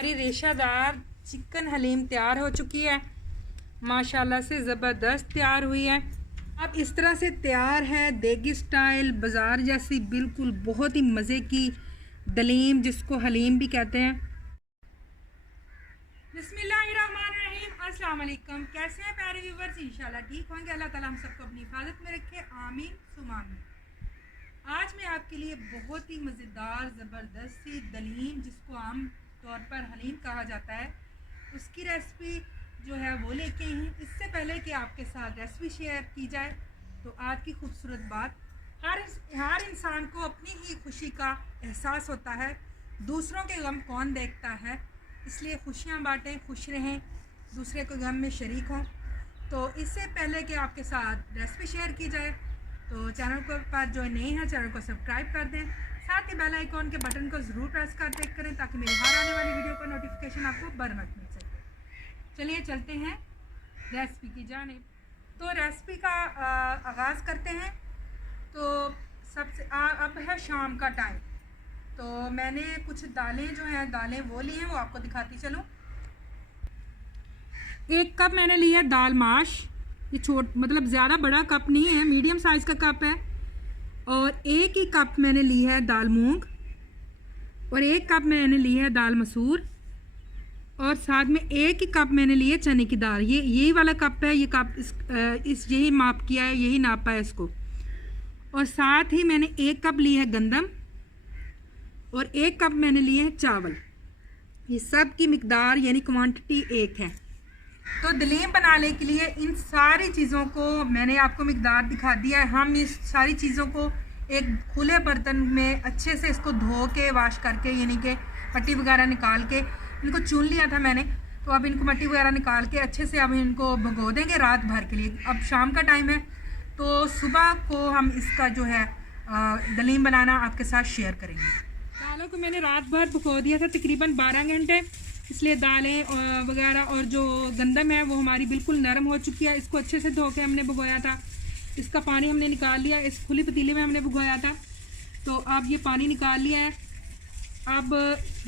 हमारी रेशादार चिकन हलीम तैयार हो चुकी है। माशाल्लाह से ज़बरदस्त तैयार हुई है। अब इस तरह से तैयार है देगी स्टाइल बाज़ार जैसी बिल्कुल बहुत ही मज़े की दलीम, जिसको हलीम भी कहते हैं। बिस्मिल्लाहिर्रहमानिर्रहीम, अस्सलाम वालेकुम। कैसे हैं प्यारे व्यूवर्स? इंशाल्लाह ठीक होंगे। अल्लाह ताला हम सबको अपनी हिफाजत में रखे, आमीन सुमा आमीन। आज मैं आपके लिए बहुत ही मज़ेदार ज़बरदस्त सी दलीम, जिसको आम तौर पर हलीम कहा जाता है, उसकी रेसिपी जो है वो लेके आई हूँ। इससे पहले कि आपके साथ रेसिपी शेयर की जाए तो आज की खूबसूरत बात, हर इंसान को अपनी ही खुशी का एहसास होता है, दूसरों के गम कौन देखता है। इसलिए खुशियाँ बांटें, खुश रहें, दूसरे को गम में शरीक हों। तो इससे पहले कि आपके साथ रेसिपी शेयर की जाए तो चैनल को पर जो नए हैं चैनल को सब्सक्राइब कर दें, साथ ही बेल आइकॉन के बटन को ज़रूर प्रेस कर देख करें ताकि मेरी हर आने वाली वीडियो का नोटिफिकेशन आपको बर वक्त मिल सके। चलिए चलते हैं रेसिपी की जानिब। तो रेसिपी का आगाज़ करते हैं। तो सबसे अब है शाम का टाइम, तो मैंने कुछ दालें जो हैं दालें वो ली हैं, वो आपको दिखाती चलूँ। 1 कप मैंने लिया है दाल माश, ये मतलब ज़्यादा बड़ा कप नहीं है, मीडियम साइज़ का कप है। और 1 ही कप मैंने ली है दाल मूंग, और 1 कप मैंने ली है दाल मसूर, और साथ में 1 ही कप मैंने ली है चने की दाल। ये यही वाला कप है, ये कप इस यही माप किया है, यही नापा है इसको। और साथ ही मैंने 1 कप ली है गंदम, और 1 कप मैंने लिए हैं चावल। ये सब की मिकदार यानी क्वांटिटी 1 है। तो दलीम बनाने के लिए इन सारी चीज़ों को मैंने आपको मिकदार दिखा दिया है। हम इस सारी चीज़ों को एक खुले बर्तन में अच्छे से इसको धो के वाश करके, यानी कि मट्टी वगैरह निकाल के इनको चुन लिया था मैंने। तो अब इनको मट्टी वगैरह निकाल के अच्छे से अब इनको भिगो देंगे रात भर के लिए। अब शाम का टाइम है तो सुबह को हम इसका जो है दलीम बनाना आपके साथ शेयर करेंगे। दालों को मैंने रात भर भिगो दिया था, तकरीबन 12 घंटे। इसलिए दालें वगैरह और जो गंदम है वो हमारी बिल्कुल नरम हो चुकी है। इसको अच्छे से धो के हमने भिगोया था, इसका पानी हमने निकाल लिया, इस खुली पतीले में हमने भिगोया था। तो अब ये पानी निकाल लिया है। अब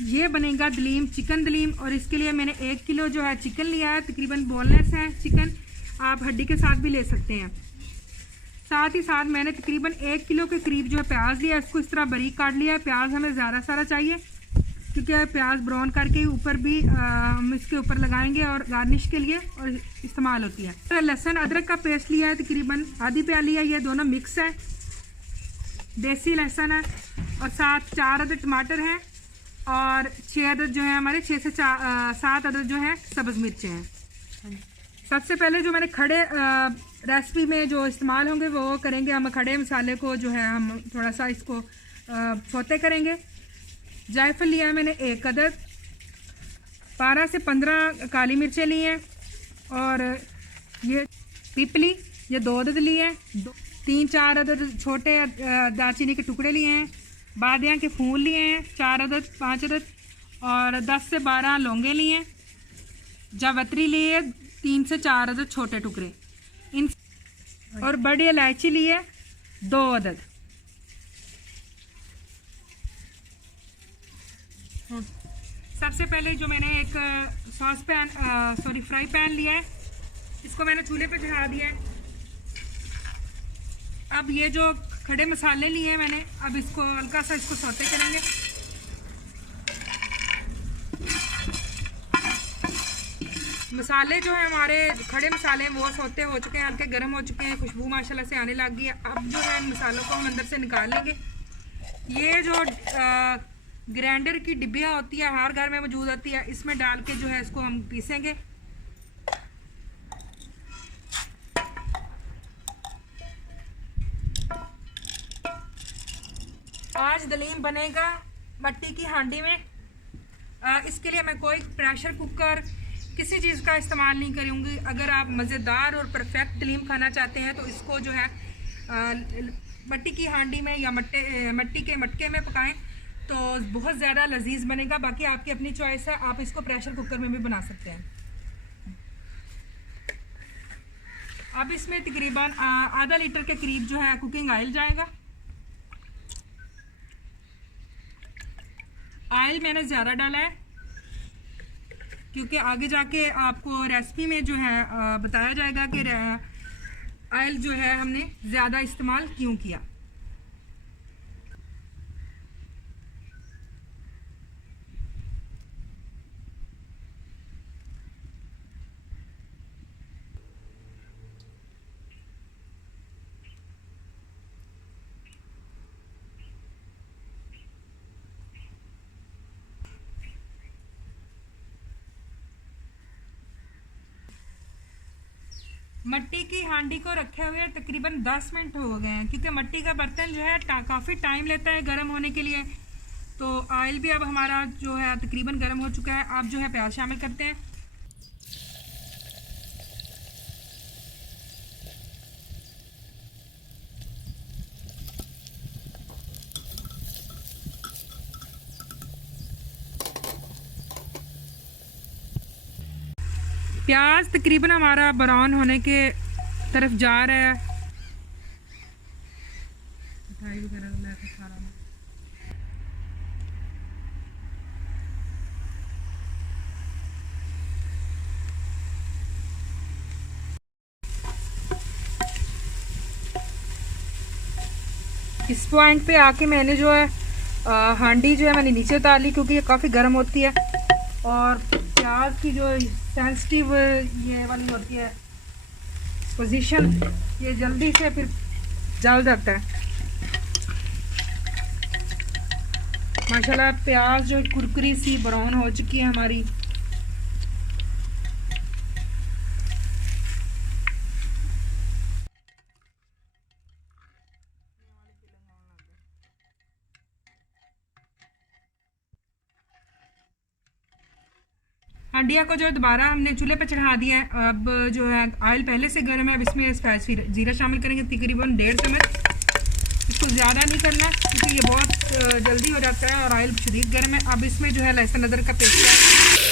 ये बनेगा दलीम, चिकन दलीम। और इसके लिए मैंने 1 किलो जो है चिकन लिया है, तकरीबन बोनलेस है चिकन, आप हड्डी के साथ भी ले सकते हैं। साथ ही साथ मैंने तकरीबन 1 किलो के करीब जो है प्याज लिया, इसको इस तरह बारीक काट लिया है। प्याज हमें ज़्यादा सारा चाहिए क्योंकि प्याज ब्राउन करके ऊपर भी हम इसके ऊपर लगाएंगे और गार्निश के लिए और इस्तेमाल होती है। तो लहसुन अदरक का पेस्ट लिया है, तकरीबन आधी प्याली है, ये दोनों मिक्स है, देसी लहसुन है। और साथ 4 अदद टमाटर हैं, और 6 अदद जो है हमारे 6 से 7 अदद जो है सब्ज़ मिर्चें हैं। सबसे पहले जो मैंने खड़े रेसिपी में जो इस्तेमाल होंगे वो करेंगे, हम खड़े मसाले को जो है हम थोड़ा सा इसको सौते करेंगे। जायफल लिया है मैंने 1 अदद, 12 से 15 काली मिर्चें ली हैं, और ये पिपली ये 2 अदद लिए हैं, 3-4 अदद छोटे दालचीनी के टुकड़े लिए हैं, बादियाँ के फूल लिए हैं 4 अदद 5 अदद, और 10 से 12 लौंगे लिए हैं, जावित्री लिए 3 से 4 अदद छोटे टुकड़े इन, और बड़ी इलायची ली है 2 अदद। सबसे पहले जो मैंने एक फ्राई पैन लिया है, इसको मैंने चूल्हे पे चढ़ा दिया है। अब ये जो खड़े मसाले लिए हैं मैंने, अब इसको हल्का सा इसको सौते करेंगे। मसाले जो है हमारे खड़े मसाले हैं वो सौते हो चुके हैं, हल्के गर्म हो चुके हैं, खुशबू माशाल्लाह से आने लग गई है। अब जो है इन मसालों को हम अंदर से निकाल लेंगे। ये जो ग्राइंडर की डिब्बियाँ होती है, हर घर में मौजूद होती है, इसमें डाल के जो है इसको हम पीसेंगे। आज दलीम बनेगा मट्टी की हांडी में। इसके लिए मैं कोई प्रेशर कुकर किसी चीज़ का इस्तेमाल नहीं करूँगी। अगर आप मज़ेदार और परफेक्ट दलीम खाना चाहते हैं तो इसको जो है मट्टी की हांडी में या मट्टी के मटके में पकाएं तो बहुत ज़्यादा लजीज बनेगा। बाकी आपकी अपनी चॉइस है, आप इसको प्रेशर कुकर में भी बना सकते हैं। अब इसमें तकरीबन आधा लीटर के करीब जो है कुकिंग ऑयल जाएगा। ऑयल मैंने ज़्यादा डाला है, क्योंकि आगे जाके आपको रेसिपी में जो है बताया जाएगा कि ऑयल जो है हमने ज़्यादा इस्तेमाल क्यों किया। मट्टी की हांडी को रखे हुए तकरीबन 10 मिनट हो गए हैं, क्योंकि मट्टी का बर्तन जो है काफ़ी टाइम लेता है गर्म होने के लिए। तो ऑयल भी अब हमारा जो है तकरीबन गर्म हो चुका है। आप जो है प्याज शामिल करते हैं। प्याज तकरीबन हमारा ब्राउन होने के तरफ जा रहा है। मिठाई वगैरह लेके खा रहा हूं। इस पॉइंट पे आके मैंने जो है हांडी जो है मैंने नीचे उतार ली, क्योंकि ये काफ़ी गर्म होती है और प्याज की जो सेंसिटिव ये वाली होती है पोजीशन, ये जल्दी से फिर जल जाता है। माशाल्लाह प्याज जो कुरकुरी सी ब्राउन हो चुकी है हमारी। हंडिया को जो दोबारा हमने चूल्हे पर चढ़ा दिया है। अब जो है ऑयल पहले से गर्म है। अब इसमें स्पाइसी जीरा शामिल करेंगे तकरीबन 1.5 चम्मच। इसको ज़्यादा नहीं करना क्योंकि ये बहुत जल्दी हो जाता है और ऑयल शदीद गर्म है। अब इसमें जो है लहसुन अदरक का पेस्ट है।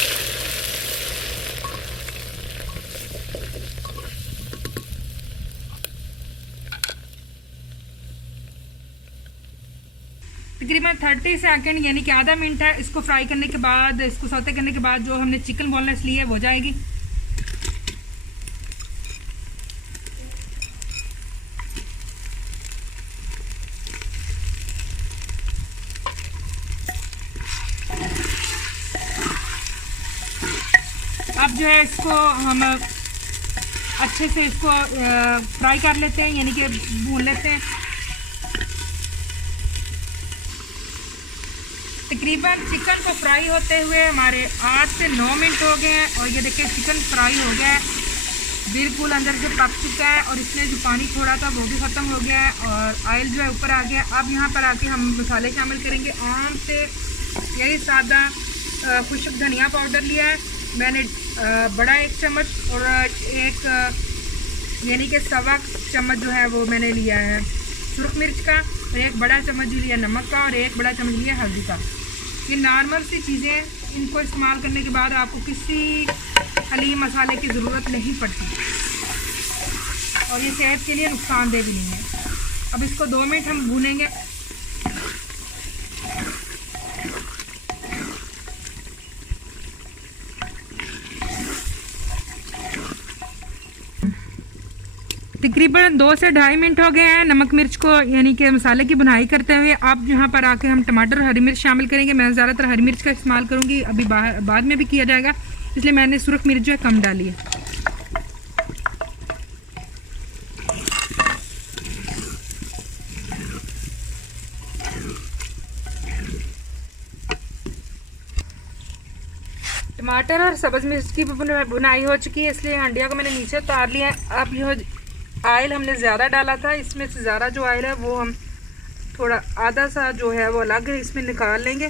तकरीबन 30 सेकंड यानी कि आधा मिनट है। इसको फ्राई करने के बाद, इसको सौते करने के बाद जो हमने चिकन बोनलेस ली है वो जाएगी। अब जो है इसको हम अच्छे से इसको फ्राई कर लेते हैं, यानी कि भून लेते हैं। तकरीबन चिकन को फ्राई होते हुए हमारे 8 से 9 मिनट हो गए हैं और ये देखिए चिकन फ्राई हो गया है, बिल्कुल अंदर से पक चुका है और इसमें जो पानी छोड़ा था वो भी ख़त्म हो गया है और ऑयल जो है ऊपर आ गया। अब यहाँ पर आके हम मसाले शामिल करेंगे। आम से यही सादा खुश्क धनिया पाउडर लिया है मैंने, बड़ा 1 चम्मच और एक यानी कि 1.25 चम्मच जो है वो मैंने लिया है सुरख मिर्च का, और 1 बड़ा चम्मच लिया नमक का और 1 बड़ा चम्मच लिया हल्दी का। ये नॉर्मल सी चीज़ें, इनको इस्तेमाल करने के बाद आपको किसी हलीम मसाले की ज़रूरत नहीं पड़ती और ये सेहत के लिए नुकसानदेह भी नहीं है। अब इसको 2 मिनट हम भूनेंगे। तकरीबन 2 से 2.5 मिनट हो गए हैं नमक मिर्च को यानी कि मसाले की बुनाई करते हुए। अब यहाँ पर आके हम टमाटर और हरी मिर्च शामिल करेंगे। मैं ज़्यादातर हरी मिर्च का इस्तेमाल करूँगी, अभी बाद में भी किया जाएगा, इसलिए मैंने सुरख मिर्च जो है कम डाली है। टमाटर और सब्ज़ मिर्च की बुनाई हो चुकी है, इसलिए हंडिया को मैंने नीचे उतार लिया है। अब यह ऑयल हमने ज़्यादा डाला था, इसमें से ज़्यादा जो ऑयल है वो हम थोड़ा आधा सा जो है वो अलग इसमें निकाल लेंगे।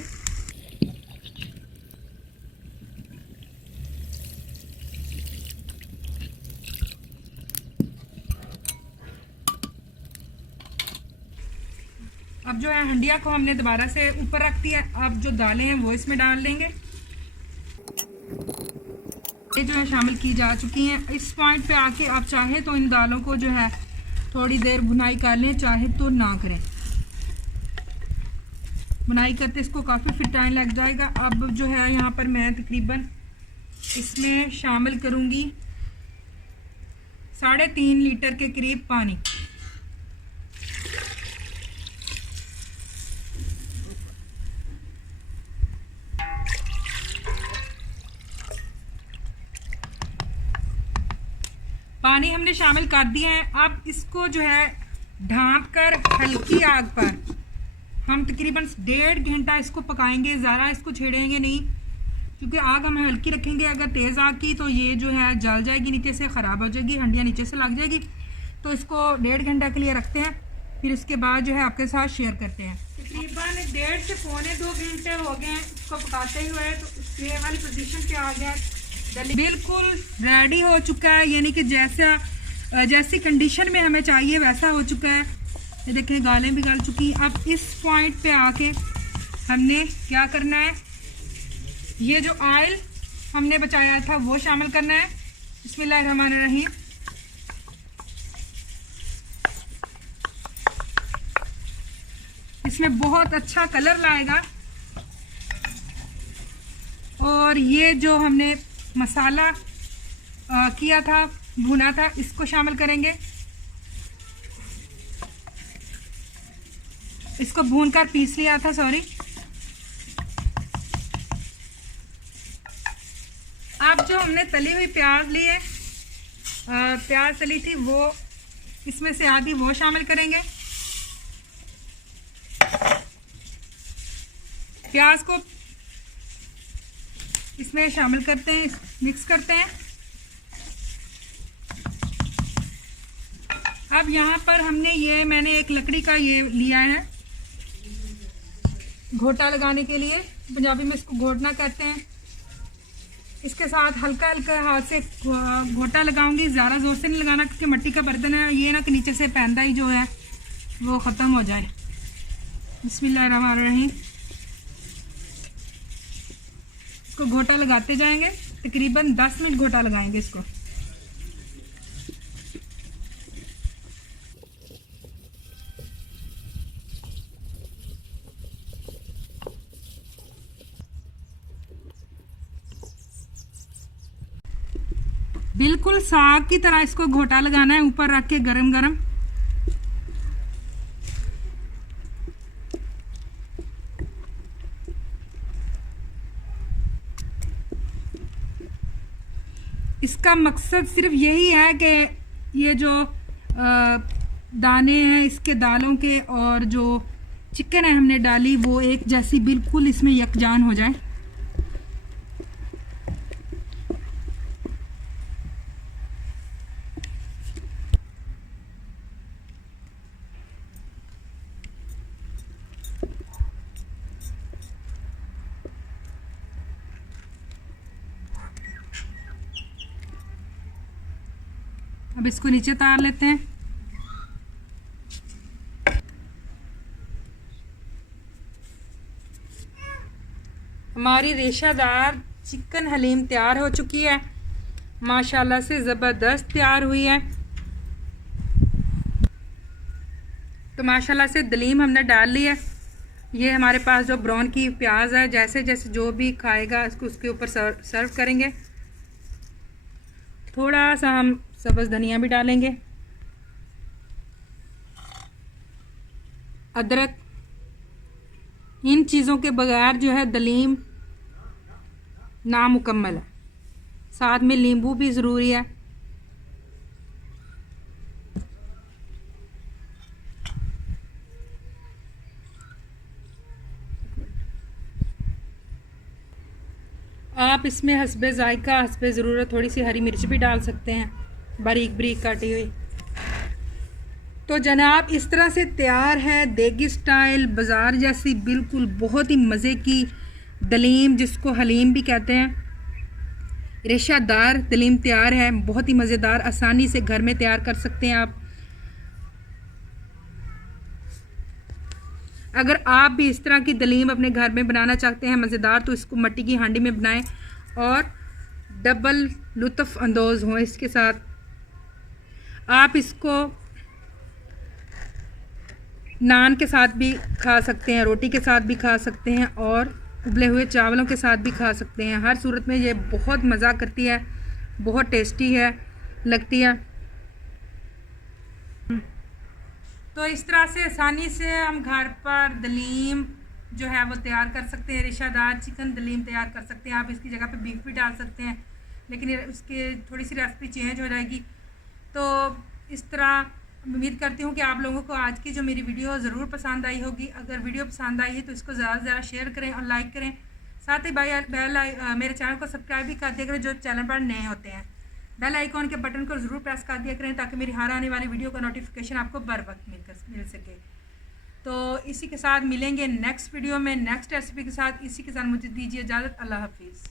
अब जो है हंडिया को हमने दोबारा से ऊपर रख दिया। अब जो दालें हैं वो इसमें डाल लेंगे। ये जो है शामिल की जा चुकी हैं। इस पॉइंट पे आके आप चाहे तो इन दालों को जो है थोड़ी देर भुनाई कर लें, चाहे तो ना करें। बुनाई करते इसको काफ़ी फिर टाइम लग जाएगा। अब जो है यहाँ पर मैं तकरीबन इसमें शामिल करूँगी 3.5 लीटर के करीब पानी। पानी हमने शामिल कर दिया है। अब इसको जो है ढाँप कर हल्की आग पर हम तकरीबन 1.5 घंटा इसको पकाएंगे। ज़्यादा इसको छेड़ेंगे नहीं, क्योंकि आग हम हल्की रखेंगे। अगर तेज़ आग की तो ये जो है जल जाएगी, नीचे से ख़राब हो जाएगी, हंडियाँ नीचे से लग जाएगी। तो इसको 1.5 घंटा के लिए रखते हैं, फिर इसके बाद जो है आपके साथ शेयर करते हैं। तकरीबन 1.5 से 2.25 घंटे हो गए हैं इसको पकाते हुए। तो ये वाली पोजीशन पे आ गया, बिल्कुल रेडी हो चुका है, यानी कि जैसी कंडीशन में हमें चाहिए वैसा हो चुका है। ये देखें गालें भी गल चुकी। अब इस पॉइंट पे आके हमने क्या करना है, ये जो ऑयल हमने बचाया था वो शामिल करना है। बिस्मिल्लाहिर्रहमानिर्रहीम। इसमें बहुत अच्छा कलर लाएगा। और ये जो हमने मसाला किया था, भुना था, इसको शामिल करेंगे। इसको भूनकर पीस लिया था, सॉरी। अब जो हमने तली हुई प्याज ली है, प्याज तली थी, वो इसमें से आधी वो शामिल करेंगे। प्याज को इसमें शामिल करते हैं, मिक्स करते हैं। अब यहाँ पर हमने मैंने एक लकड़ी का ये लिया है घोटा लगाने के लिए, पंजाबी में इसको घोटना कहते हैं। इसके साथ हल्का हल्का हाथ से घोटा लगाऊंगी, ज़्यादा ज़ोर से नहीं लगाना क्योंकि मिट्टी का बर्तन है, ये ना कि नीचे से पैंदा ही जो है वो ख़त्म हो जाए। बिस्मिल्लाहिर्रहमानिर्रहीम। इसको घोटा लगाते जाएंगे, तकरीबन 10 मिनट घोटा लगाएंगे इसको। बिल्कुल साग की तरह इसको घोटा लगाना है, ऊपर रख के गरम गरम। इसका मकसद सिर्फ यही है कि ये जो दाने हैं इसके दालों के और जो चिकन है हमने डाली वो एक जैसी बिल्कुल इसमें यकजान हो जाए। अब इसको नीचे उतार लेते हैं। हमारी रेशादार चिकन हलीम तैयार हो चुकी है, माशाल्लाह से ज़बरदस्त तैयार हुई है। तो माशाल्लाह से दलीम हमने डाल ली है। ये हमारे पास जो ब्राउन की प्याज है, जैसे जैसे जो भी खाएगा इसको उसके ऊपर सर्व करेंगे। थोड़ा सा हम सब्ज़ धनिया भी डालेंगे, अदरक। इन चीज़ों के बगैर जो है दलीम नामुकम्मल है। साथ में नींबू भी ज़रूरी है। आप इसमें हस्बे ज़ायका, हस्बे ज़रूरत थोड़ी सी हरी मिर्च भी डाल सकते हैं, बारीक बारीक काटी हुई। तो जनाब इस तरह से तैयार है देगी स्टाइल बाज़ार जैसी बिल्कुल बहुत ही मज़े की दलीम, जिसको हलीम भी कहते हैं। रेशादार दलीम तैयार है, बहुत ही मज़ेदार, आसानी से घर में तैयार कर सकते हैं आप। अगर आप भी इस तरह की दलीम अपने घर में बनाना चाहते हैं मज़ेदार, तो इसको मिट्टी की हांडी में बनाएं और डबल लुत्फ़ अंदोज़ हों इसके साथ। आप इसको नान के साथ भी खा सकते हैं, रोटी के साथ भी खा सकते हैं और उबले हुए चावलों के साथ भी खा सकते हैं। हर सूरत में ये बहुत मज़ा करती है, बहुत टेस्टी है लगती है। तो इस तरह से आसानी से हम घर पर दलीम जो है वो तैयार कर सकते हैं। रेशादार चिकन दलीम तैयार कर सकते हैं। आप इसकी जगह पे बीफ भी डाल सकते हैं, लेकिन उसके थोड़ी सी रेसिपी चेंज हो जाएगी। तो इस तरह उम्मीद करती हूँ कि आप लोगों को आज की जो मेरी वीडियो ज़रूर पसंद आई होगी। अगर वीडियो पसंद आई है तो इसको ज़्यादा से ज़्यादा शेयर करें और लाइक करें। साथ ही मेरे चैनल को सब्सक्राइब भी कर दिया करें जो चैनल पर नए होते हैं। बेल आइकॉन के बटन को ज़रूर प्रेस कर दिया करें ताकि मेरी हर आने वाली वीडियो का नोटिफिकेशन आपको बर वक्त मिल सके। तो इसी के साथ मिलेंगे नेक्स्ट वीडियो में नेक्स्ट रेसिपी के साथ। इसी के साथ मुझे दीजिए इजाज़त। अल्लाह हाफिज़।